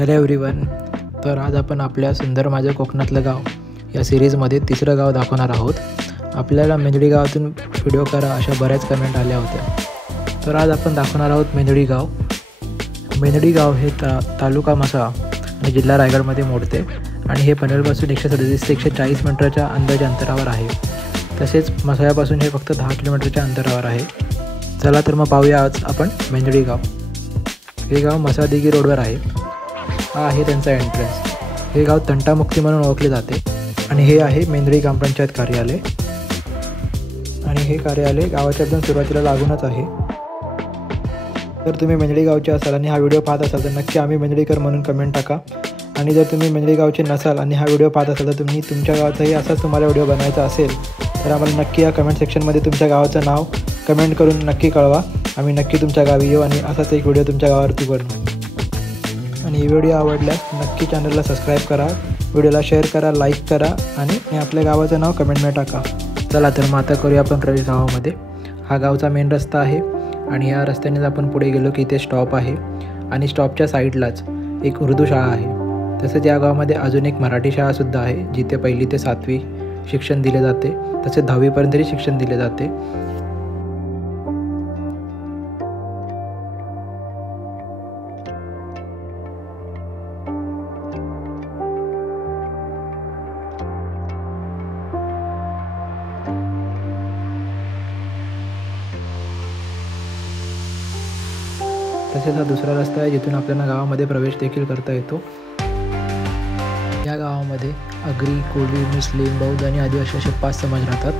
Hello everyone. तर आज आपण आपल्या सुंदर माझं कोकणातलं गाव या सिरीजमध्ये तिसरं गाव दाखवणार आहोत. आपल्याला मेंदडी गावातून व्हिडिओ करा अशा बऱ्याच कमेंट आल्या होत्या. तर आज आपण दाखवणार आहोत मेंदडी गाव. मेंदडी गाव हे तालुका म्हसळा आणि जिल्हा रायगडमध्ये मोडते आणि हे पनवेलपासून 137 ते 140 मीटरच्या अंदाजे अंतरावर आहे. तसेच म्हसळ्यापासून हे फक्त 10 किलोमीटरच्या अंतरावर आहे. चला तर मग पाहूया आज आपण मेंदडी गाव. हे गाव म्हसळा-दिघी रोडवर आहे. हा आहे त्यांचा एंट्रन्स. हे गाव तंटामुक्ती म्हणून ओळखले जाते आणि हे आहे मेंदडी ग्रामपंचायत कार्यालय. आणि हे कार्यालय गावाच्या एकदम सुरुवातीला लागूनच आहे. जर तुम्ही मेंदडी गावचे असाल आणि हा व्हिडिओ पाहत असाल तर नक्की आम्ही मेंदडीकर म्हणून कमेंट टाका. आणि जर तुम्ही मेंदडी गावचे नसाल आणि हा व्हिडिओ पाहत असाल तर तुम्ही तुमच्या गावाचाही असाच तुम्हाला व्हिडिओ बनवायचा असेल तर आम्हाला नक्की या कमेंट सेक्शनमध्ये तुमच्या गावाचं नाव कमेंट करून नक्की कळवा. आम्ही नक्की तुमच्या गावी येऊ आणि असाच एक व्हिडिओ तुमच्या गावावरती बनवू. आणि ही व्हिडिओ आवडल्यास नक्की चॅनलला सबस्क्राईब करा, व्हिडिओला शेअर करा, लाईक करा आणि आपल्या गावाचं नाव कमेंटमध्ये टाका. चला तर मग आता करूया आपण प्रवेश गावामध्ये. हा गावचा मेन रस्ता आहे आणि या रस्त्यानेच आपण पुढे गेलो की इथे स्टॉप आहे आणि स्टॉपच्या साईडलाच एक उर्दू शाळा आहे. तसेच या गावामध्ये अजून एक मराठी शाळासुद्धा आहे जिथे 1ली ते 7वी शिक्षण दिले जाते. तसेच 10वीपर्यंतही शिक्षण दिले जाते. तसेच हा दुसरा रस्ता आहे जिथून आपल्याला गावामध्ये प्रवेश देखील करता येतो. या गावामध्ये आगरी, कोळी, मुस्लिम, बौद्ध आणि आदिवासी असे 5 समाज राहतात.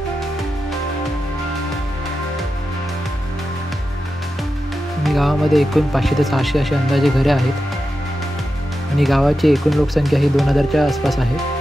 आणि गावामध्ये एकूण 500 ते 600 असे अंदाजे घरे आहेत आणि गावाची एकूण लोकसंख्या ही 2000च्या आसपास आहे.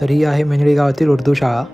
तर ही आहे मेंदडी गावातील उर्दू शाळा.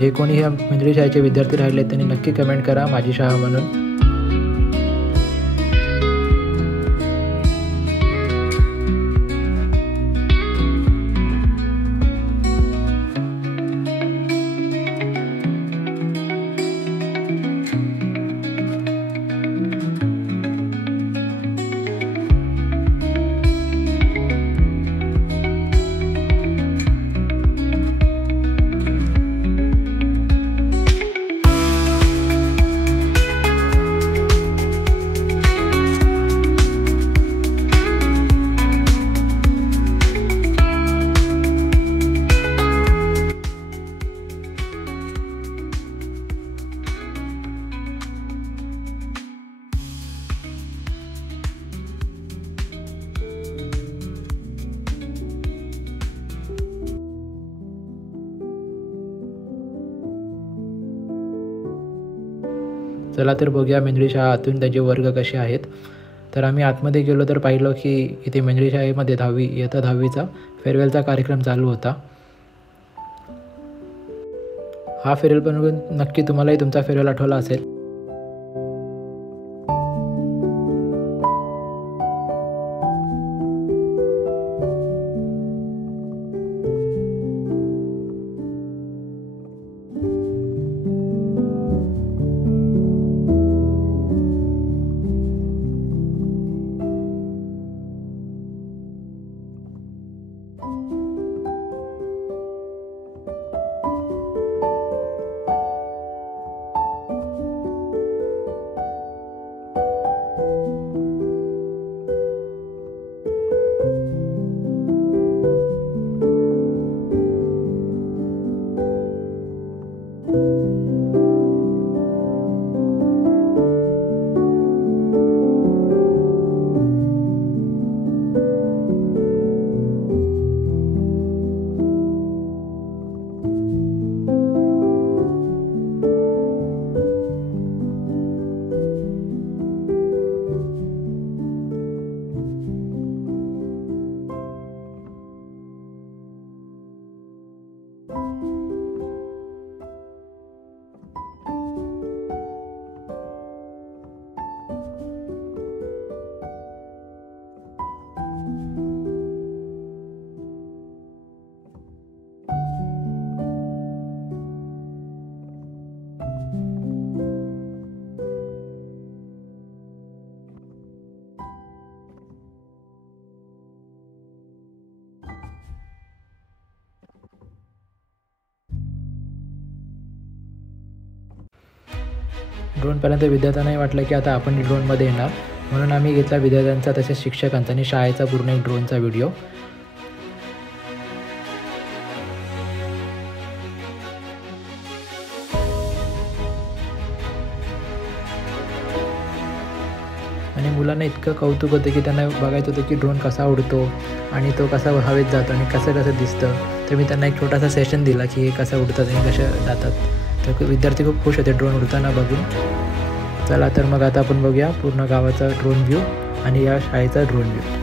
जे कोणी ह्या मेंदडी शाळेचे विद्यार्थी राहिले त्यांनी नक्की कमेंट करा माझी शाळा म्हणून. चला तर बघूया मेंदळी शाळा आतून त्याचे वर्ग कसे आहेत. तर आम्ही आतमध्ये गेलो तर पाहिलं की इथे मेंदळी शाळेमध्ये इयत्ता 10वीचा फेअरवेलचा कार्यक्रम चालू होता. हा फेअरवेल पण नक्की तुम्हालाही तुमचा फेअरवेल आठवला असेल. ड्रोनपर्यंत विद्यार्थ्यांनाही वाटलं की आता आपण ड्रोनमध्ये येणार, म्हणून आम्ही घेतला विद्यार्थ्यांचा तसेच शिक्षकांचा आणि शाळेचा पूर्ण एक ड्रोनचा व्हिडिओ. आणि मुलांना इतकं कौतुक होतं की त्यांना बघायचं होतं की ड्रोन कसा उडतो आणि तो कसा हवेत जातो आणि कसं दिसतं. तर मी त्यांना एक छोटासा सेशन दिला की हे कसं उडतात आणि कसे जातात. तर विद्यार्थी खूप खुश होते ड्रोन उडताना बघून. चला तर मग आता आपण बघूया पूर्ण गावाचा ड्रोन व्ह्यू आणि या शाळेचा ड्रोन व्ह्यू.